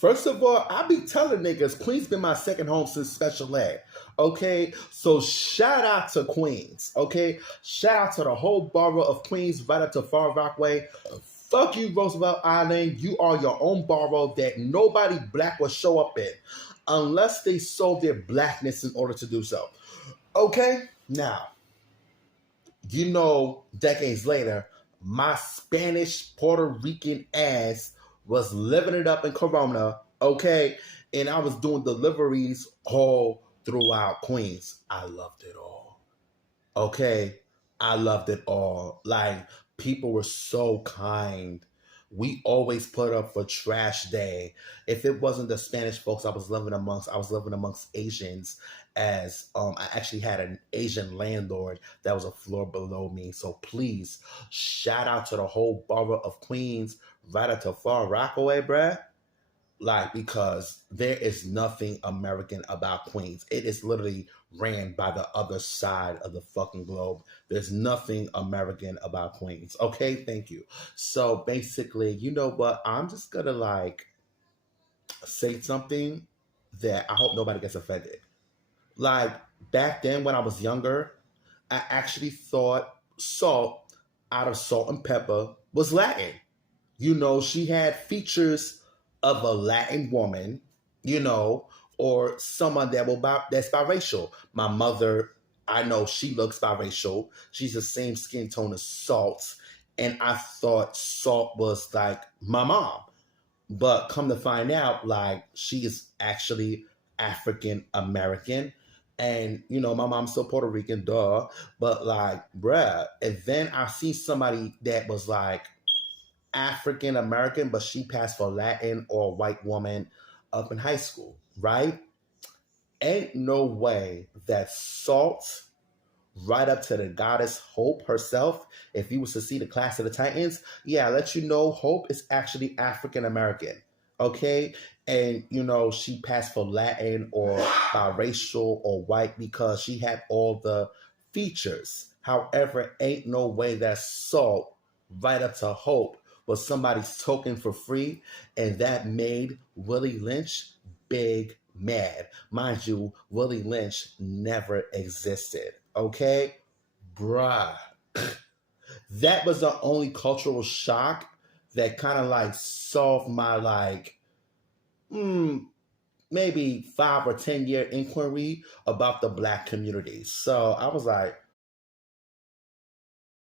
First of all, I be telling niggas Queens been my second home since special ed. Okay, so shout out to Queens. Okay, shout out to the whole borough of Queens, right up to Far Rockaway. Fuck you, Roosevelt Island. You are your own borough that nobody black will show up in, unless they sold their blackness in order to do so. Okay, now decades later, my Spanish Puerto Rican ass was living it up in Corona, okay? And I was doing deliveries all throughout Queens. I loved it all, okay? I loved it all. Like, people were so kind. We always put up for trash day. If it wasn't the Spanish folks I was living amongst Asians, as I actually had an Asian landlord that was a floor below me. So please, shout out to the whole borough of Queens, right up to Far Rockaway, bruh. Like, because there is nothing American about Queens. It is literally ran by the other side of the fucking globe. There's nothing American about Queens. Okay, thank you. So basically, you know what? I'm just gonna like say something that I hope nobody gets offended. Like, back then when I was younger, I actually thought salt out of salt and pepper was Latin. She had features of a Latin woman, or someone that's biracial. My mother, I know she looks biracial. She's the same skin tone as Salt. And I thought Salt was like my mom. But come to find out, like, she is actually African American. And, my mom's still Puerto Rican, duh. But, like, bruh. And then I see somebody that was, like, African American, but she passed for Latin or white woman up in high school, right? Ain't no way that Salt, right up to the goddess Hope herself, if you was to see the Class of the Titans, yeah, I let you know Hope is actually African American, okay? And, she passed for Latin or biracial or white because she had all the features. However, ain't no way that Salt, right up to Hope, was somebody's token for free, and that made Willie Lynch big mad. Mind you, Willie Lynch never existed, okay? Bruh. That was the only cultural shock that kind of like solved my maybe 5 or 10 year inquiry about the black community. So I was like,